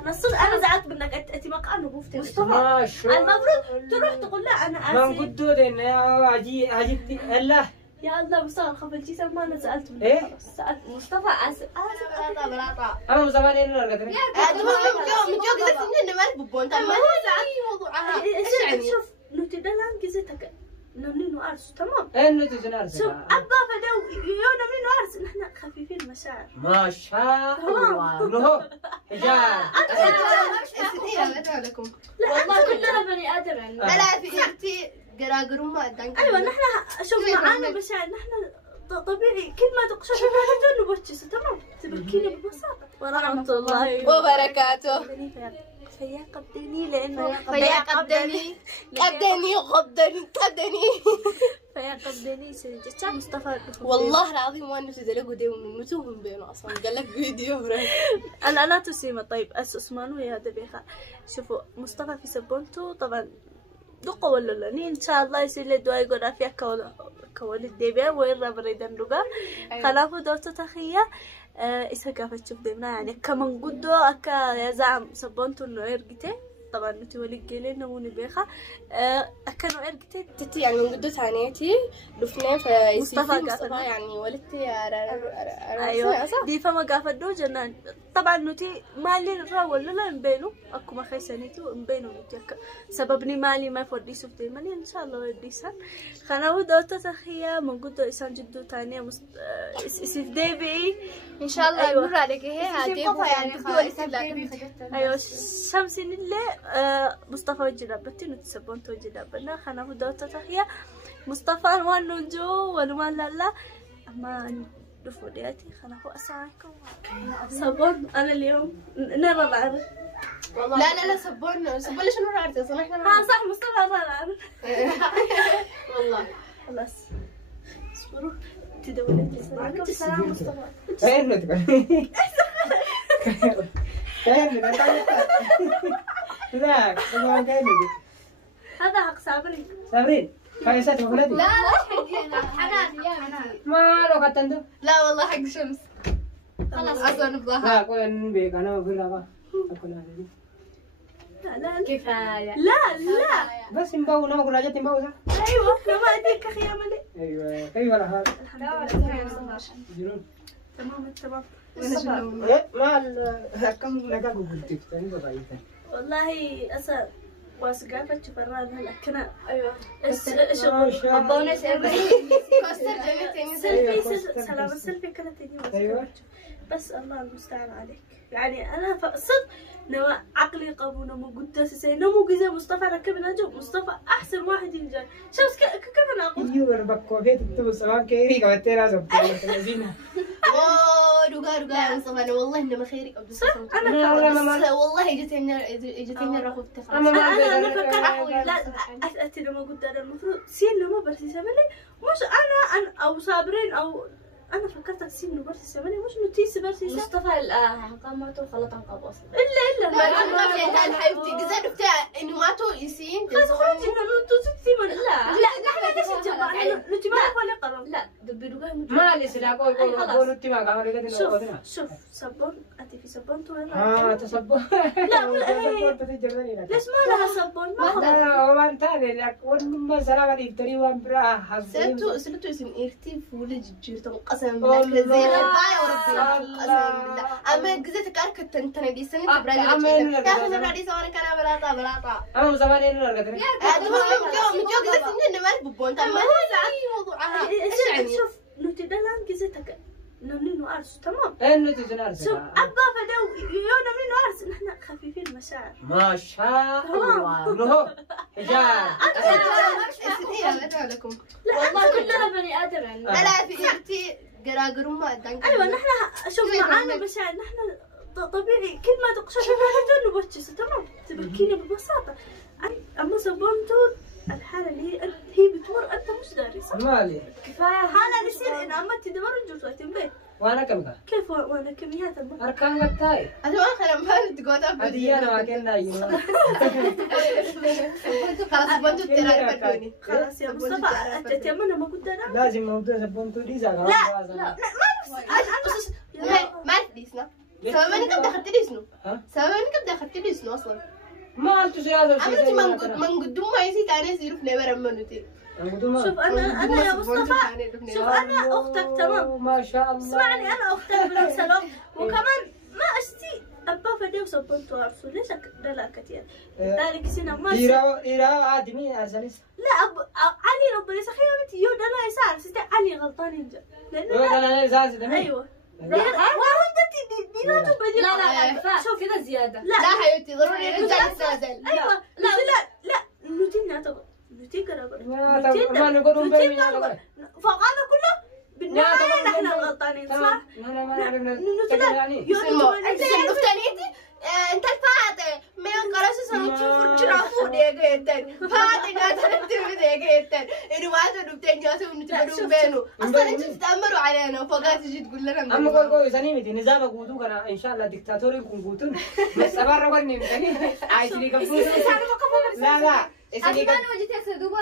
انا زعلت منك انت مقال نبوفتي مصطفى المفروض تروح تقول لا انا اسف. ما قدو دين يا عجيب الله يا الله مصطفى خبلتي سما انا سالت منك. ايه سالت مصطفى اسف بلاطه انا مزمان هنا رجعتني من جو قلت انه ما نبون انت ما موضوعها شوف نتدلان كزتك نمنين ارس تمام انه تجنار شوف ابا فدو يو نمنين ارس نحن خفيفين المشاعر ما شاء الله نهو حجار لكم والله كلنا بني ادم يعني لا في انتي قراقر ما ادانك ايوه نحن شوف معانا مشاعر نحن طبيعي كل ما تقشر نحن نبكي تمام تبكينا ببساطه ورحمه الله وبركاته. فيا قدني لانه فيا قدني فيا قدني سنجت مصطفى والله العظيم وانا تدلقوا دي ونمتوهم بينه اصلا قال لك فيديو انا تسيمه. طيب اسمانو يا دبيخه شوفوا مصطفى في سبونتو طبعا دقة ولا ني إن شاء الله يصير لي دواء يقول فيها كول الدبيع وين رابريدن لقى خلافه دوتو تخية إسا كافة تشوف دمنا يعني كمان قدو أكا يزعم سبونتو إنه إرقتي طبعا نتي ولي قيلين نموني بيخا أكا إنه إرقتي تتي يعني من قدو ثانيتي لفنين مصطفى يعني ولدتي أيوة دي فما قافة دو جنان طبعا نتي مالي راول لا نبينو أكو ما خيسانيتو نبينو نتي أكا سببني مالي ما فردي سفتي مالي إن شاء الله وديسان خلاو دوتا تخيا من قدو إسان جدو تانية إسيف ديبي إن شاء الله أيوة. يمر عليك هي هاتيبو يعني أيوة شمسين اللي مصطفى وجلابتي نتسبون توجلابنا خلاو دوتا تخيا مصطفى وانو جو ونوان لا أما دفودياتي خلاو أساعدكم صبون أنا اليوم نرى العرض لا سبون ليش نور عرض اصلا احنا صح مصطفى نرى العرض والله خلاص اصبروا تدولتي سلام مصطفى خير نتبع خير نتبع ذاك طبعا خير هذا حق صابرين فايسات ولدي لا حنان ما لو قتندو لا والله حق شمس خلاص اصلا نفضها لا كون بيك انا في الرابع اكل هذه لا كفايه لا بس مباو انا اقول حاجه مباو ايوه ما اديك اخي يا ملي ايوه كيف الحال تمام ما كم لقى قلت ثاني بقى والله اسا واسقافة فران هلا كنا ايوه ايش ابونا سيلفي سلام السيلفي كانت تجي ايوه بس الله المستعان عليك يعني انا صدق نوع عقلي قبونا مو قداس نمو جزء مصطفى ركبنا جو مصطفى احسن واحد ينجح شمس كيف انا اقول ايوه ربك وفيت تبو سلام كيري قلت لها زبطه رقا مصطفى انا والله انه ما خيرك صح انا والله جتني رغبتي خلاص انا فكرت لا اتي لما قلت انا المفروض سين ما برسي سملي مش انا او صابرين او انا فكرت سين برسي سملي مش نتيس برسي مصطفى قامته خلط عن قاب اصلا الا ما كان حبيبتي قزاد بتاع انه ماتوا يسين خرجي انه نتوسي من لا ايش الجماعه نتي ما ولا قرار لا دبي ما لي سلاكو يقول انت ما قال لك شوف صبون اتي في صبون تو تصبون لا ليش ما لها صبون ما انت لك وما سلاك دي تري وامبرا سلتو اسم ارتي فول جيرتو قسم بالله زي الباي وربي قسم بالله اما قزيت كارك تنتني دي سنه تبراني يا اخي نبراني سواني كان بلاطه انا مزمان هنا رجعتني هذا من جو قزيت انه ما نبون انت ما موضوعها يعني شوف نتدلان قزيتك نمنين وارس تمام انه تجنار شوف ابا فدو يو نمنين وارس نحن خفيفين المشاعر ما شاء الله نهو حجار لكم والله كلنا بني ادم يعني لا في انتي قراقر ما ادانك ايوه نحن شوف معانا مشاعر نحن طبيعي كل ما تقشر نحن نبكي تمام تبكينا ببساطه اما سبونتو الحالة اللي هي بتمر انت مش داري صح؟ مالي كفاية حالة يصير ان اما تدمر جوتاتين بيت وانا كم كان؟ كيف وانا كميات الماء؟ اركان قتاي انا اخر ما تقعد هذه انا ما كنا يجوا خلاص بنتو ترى خلاص يا مصطفى انت تمنى ما كنت انا لازم موضوع سبونتو دي زعل لا ما ما ديسنا سامعني كم دخلت ديسنو سامعني كم تليس أصلا ما أنتوا سيادة أمرتي من قدوم ما يصير أنا يصير في نبرة منوتي شوف أنا يا مصطفى شوف أنا أختك تمام ما شاء الله اسمعني أنا أختك بنفس الوقت وكمان ما أشتي أبا فدي وصبنت وعرفوا ليش لا كتير ذلك سنة ما إيرا آدمي أرسلس لا علي ربنا سخيرتي يود أنا يسار ستة علي غلطان إنجا لا زاز دمي أيوة وهندتي ديناتو بدي لا شوف كذا زيادة لا حبيبتي ضروري رجال نازل أيوة لا نوتين ناتو نوتين كرا ما نقولون بيني فقالنا كله بالنهاية نحن الغلطانين صح؟ ما نوتين يعني انت الفاتح ما ينقرأ سنتشوف الجرافون يا جيتن فاتح قاعد تنتبه يا جيتن إنه ما تنبتين جاتوا ونتبرون بينه أصلا انتوا تتأمروا علينا وفقات تجي تقول لنا أما قول سنيمتي نظام قودو كنا إن شاء الله دكتاتوري يكون قوتون بس أبغى رقني مثلي عايز لي كفوز لا أنا وجدت أكثر دوبا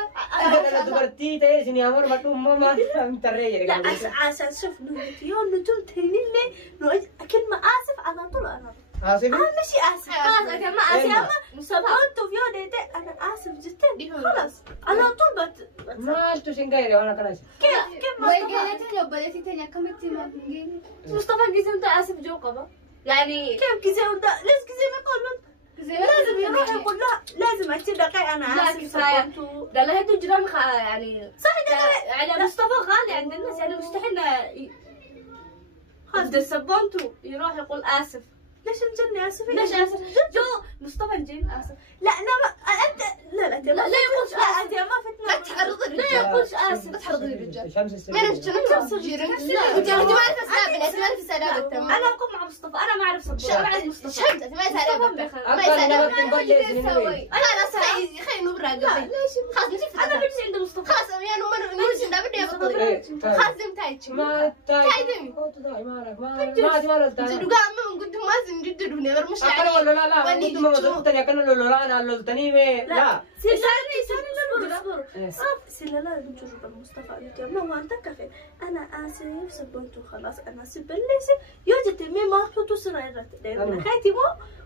أنا دبرتي تي سني أمر ما توم ما متريج لا عشان شوف نوتيون نتوم تهنين لي كلمة آسف على طول أنا آسف ماشي آسف خلاص أنا ما آسف أما سبحانتو فيو ديتي أنا آسف جدا خلاص على طول ما أنتوا شنقايري وأنا كلاش كيف ما قالت لو بدأتي تاني كم تيما مصطفى جيزي أنت آسف جو قبا يعني كيف كذا وأنت ليش كذا يقولون لازم يروح يقول لا لازم أتدقى أنا آسف سبحانتو ده لا هدو جرام يعني صح يعني مصطفى غالي عند الناس يعني مستحيل خلاص ده سبونتو يروح يقول آسف ليش نجني آسف؟ ليش آسف؟ جو مصطفى نجيب آسف لا أنت لا يقولش آسف أنت ما فتنا لا تحرض الرجال لا يقولش آسف لا تحرض الرجال شمس السنة ما نفس جيران انت ما تعرف اسباب انت ما تعرف اسباب تمام أنا أقوم مع مصطفى أنا ما أعرف صبور أنا أعرف مصطفى شمس انت ما تعرف ما أسوي خلاص خلي نبرة قبل خلاص نجيب أنا نفسي عند مصطفى خلاص يا نمر نوجد ده بدي ابطل خلاص زم تايتش ما تايدم ما تمارس تدقى من قد ما زنجد ونبر مش أكل ولا لا قد ما وصلت يا كنا ولا أنا لولتني لا سيلا لا نجرب المصطفى أنت ما هو أنت كفي أنا آسف سبنتو خلاص أنا سبليسي يوجد مي ما حطوا سريرة لأن خيتي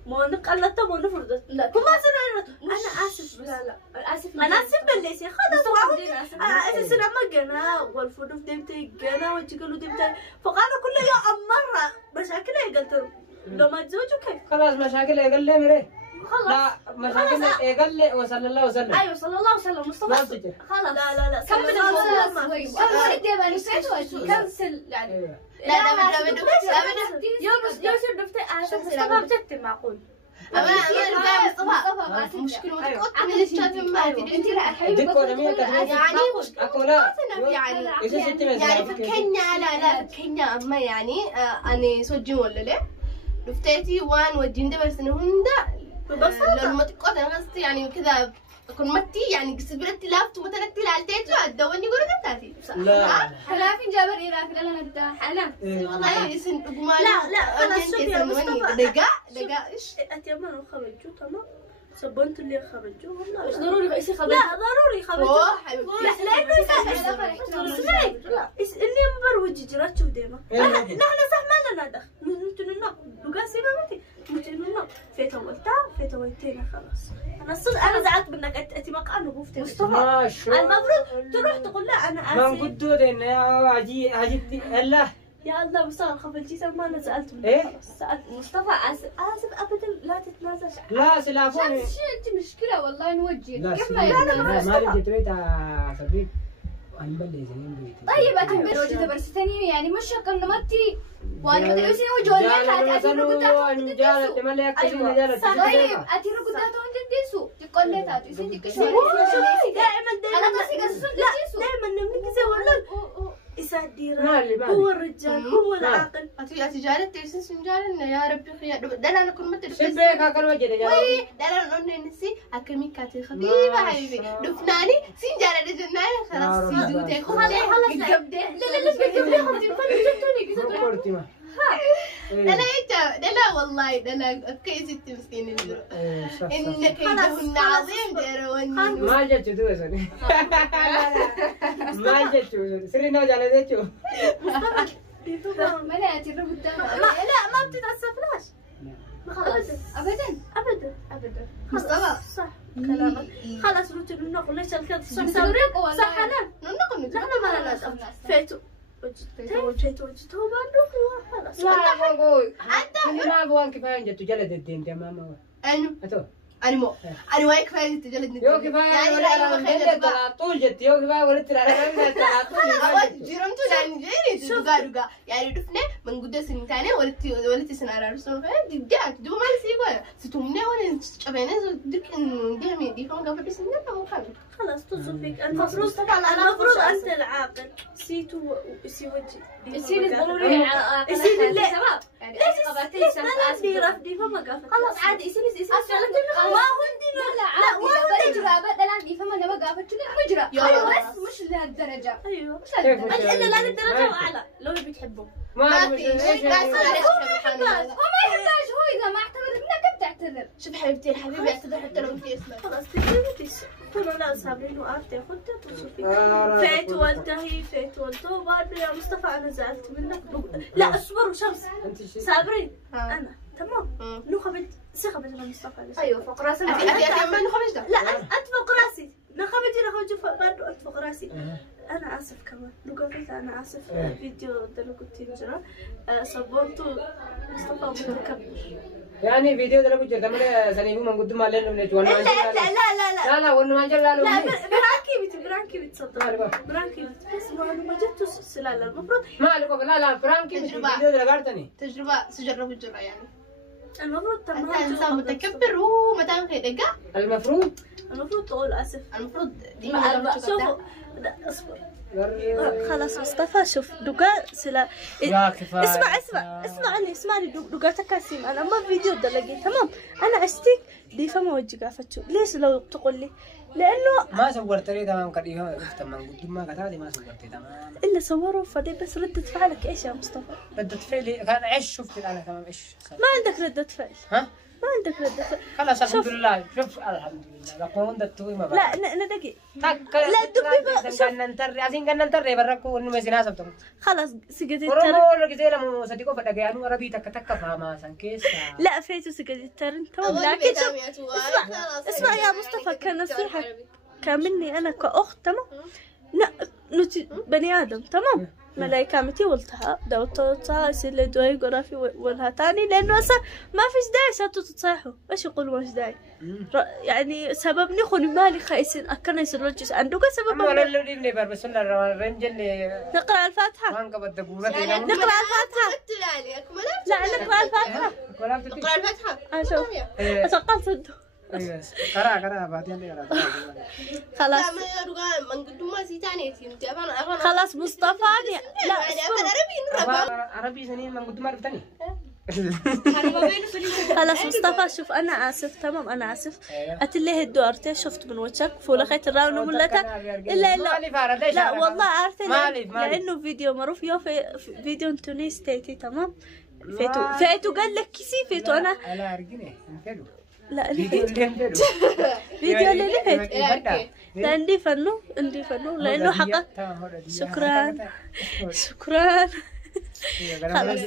مو نقلت مو نفرضت لا ما سريرة أنا آسف لا آسف أنا سبليسي خلاص أنا أساسا ما جنا والفلوس ديمتي جنا وتقولوا ديمتي فقالوا كل يوم مرة مشاكل قلت لو ما تزوجوا كيف خلاص مشاكل يقل لي مري لا مشاكل يقل لي وصلى الله وسلم أيوة صلى الله وسلم مصطفى خلاص لا كمل كنسل يعني لا يوسف دفتي مصطفى بجد معقول مشكلة يعني فكنيا لا فكنيا أما يعني أنا سوجي ولا لا دفتيتي وان وجين ده بس إنهم ده لو ما تقعد أنا بس يعني كذا أكون متي يعني قصة بلدتي لافتو مثلا تلالتيتو أدواني قولوا قداتي لا حلافين جابر إيراك لا لا نبدا حلام والله يسن لا خلاص شوفي يا مصطفى دقا إيش أتيمنوا خرجوا تمام سبنت اللي خرجوا والله مش ضروري رئيسي خبر لا ضروري خرجوا حبيبتي لأنه إني مبروج جرات شوف ديما نحن صح ما لنا دخل نتنو لقاسي ما متي نتنو فيتا ولتا فيتا ويتينا خلاص أنا زعلت منك أتي مقام بوفتي مصطفى المفروض تروح تقول لا أنا آسف ما قلت دين يا عجيب الله يا الله مصطفى خبلتي ما أنا سألت منك إيه سألت مصطفى آسف أبدا لا تتنازل لا سلافوني شو أنت مشكلة والله نوجه لا كيف ما لقيت بيت صديق أنا بلي زين بيتي طيب أتم بروجة برستني يعني مش شكل نمتي وأنا متعوسين وجوال ما طيب أتيرو قدامه وأنت تديسو تقول لي تاتو يصير تكشف دائما أنا قصدي قصدي دائما نملك زي ولا إساديرا هو الرجال هو العاقل تجارة تيسس نجارة يا ربي خير ده أنا كنت متر سبك هكذا وجد يا وي ده أنا نقول نسي أكمل كاتي خبيبة حبيبي دفناني سنجارة لجناني خلاص سيدوتي خلاص قبل لا قبل لا لا والله لا كيف ست مسكين إنك كيدهن عظيم ديرواني ما جت دوسني ما جت سرينا وجانا ديتو ما لا أتيرو قدامه لا ما بتتأسفلاش خلاص أبدا بدر مصطفى صح كلامك خلاص روتي ننقل ليش الكذا صح حنان ننقل نحن ما لنا فيتو فيتو وجهته وبعده خلاص لا بقول أنت ما أبغى كفاية جت جلد الدين تمام أنو أتو أنا وايك فايز تجلد نتي يو كفاية ولا أنا من على طول جت يو كفاية ولا ترى أنا على طول جيرمتو يعني جيني دوغا يعني دفنا من قد سنين ثانية ولتي سنة رسول فاهم دقات دو ما نسيبها ستومنا ولا شبينا دك ديمي دي فما قبل بس إننا مو خالد خلاص تصفيك المفروض المفروض أنت العاقل سيتو سي وجهي يصير ضروري يصير اللي شباب يعني ليش ما ندي رفدي فما قافت خلاص عادي يصير ما هو لا ما تجربة ده لا دي فما أنا وقفت كذا مجرى بس مش لهالدرجة أيوه إلا لا للدرجة وأعلى لو بتحبه ما في هو ما يحتاج هو إذا ما اعتذر منك أنت اعتذر شوف حبيبتي الحبيب اعتذر حتى لو انت اسمك خلاص تجربتي كلنا لا صابرين وعارفة خدت تصفي فيت والتهي فيت والتو بعد يا مصطفى أنا زعلت منك لا اصبروا شمس صابرين أنا تمام نخبت سخبت أنا مصطفى أيوه فوق راسنا انت ما نخرج ده لا أنت فوق راسي نخبت بعد أنت فوق راسي أنا آسف كمان لقيت أنا آسف فيديو ده اللي كنت نجرا صبرته مصطفى متكبر يعني فيديو ده كنت تمام سنيبو من قدام على إنه نجوا لا لا لا لا لا وإنه ما جل لا لا برانكي بتصدق برانكي بس ما جبت سلالة المفروض ما عليكم لا فرانكي فيديو ده قارتني تجربة سجرب الجرأة يعني المفروض انت انسان متكبر ومتان خيدقة المفروض تقول اسف المفروض شوفوا اصبر خلاص مصطفى شوف دقا سلا اسمعني دقا تكاسيم انا ما فيديو دلقي تمام انا اشتيك دي فما وجهك فتشو ليش لو تقول لي لانه ما صورت لي تمام قريبا تمام قدام ما قتادي ما صورت تمام الا صوروا فدي بس ردة فعلك ايش يا مصطفى ردة فعلي كان ايش شفت انا تمام ايش ما عندك ردة فعل ها ما عندك ردة فعل خلاص الحمد لله شوف الحمد لله لقون دتوي ما لا ندقي لا دقي شوف ننتر عايزين ننتر بركو انه مسنا سبتم خلاص سجدت ورمو لقيت لهم صديقو فدقي انو عربي تك فما سانكيس لا فيتو سجدت ترن لكن اسمع يا مصطفى كان نصيحة كان مني انا كاخت تمام نتي بني ادم تمام ملايكة متي ولتها دوتها يصير لي دواي جغرافي ولها تاني لأنه أصلا ما فيش داعي ساتو تتصاحوا إيش يقولوا ماش داعي يعني سببني خوني مالي خايسين أكنا يصير رجس عندك سبب ولا اللي نبر بس ولا الرنجل نقرأ الفاتحة ما نقبض دقورة نقرأ الفاتحة لا نقرأ الفاتحة نقرأ الفاتحة أشوف أتوقع صدق ايوه قرا بعدين خلاص خلاص مصطفى لا عربي سنين من قدام عرفتني خلاص مصطفى شوف انا اسف تمام انا اسف اتلي هدورتي شفت من وجهك فولخيت الراون ملتا الا لا والله عارفه لانه فيديو معروف يو في فيديو تونستيتي تمام فيتو قال لك كيسي فيتو انا لا ارجني انفلو لا فيديو اللي فات لا عندي فنو لانه حقق شكرا خلاص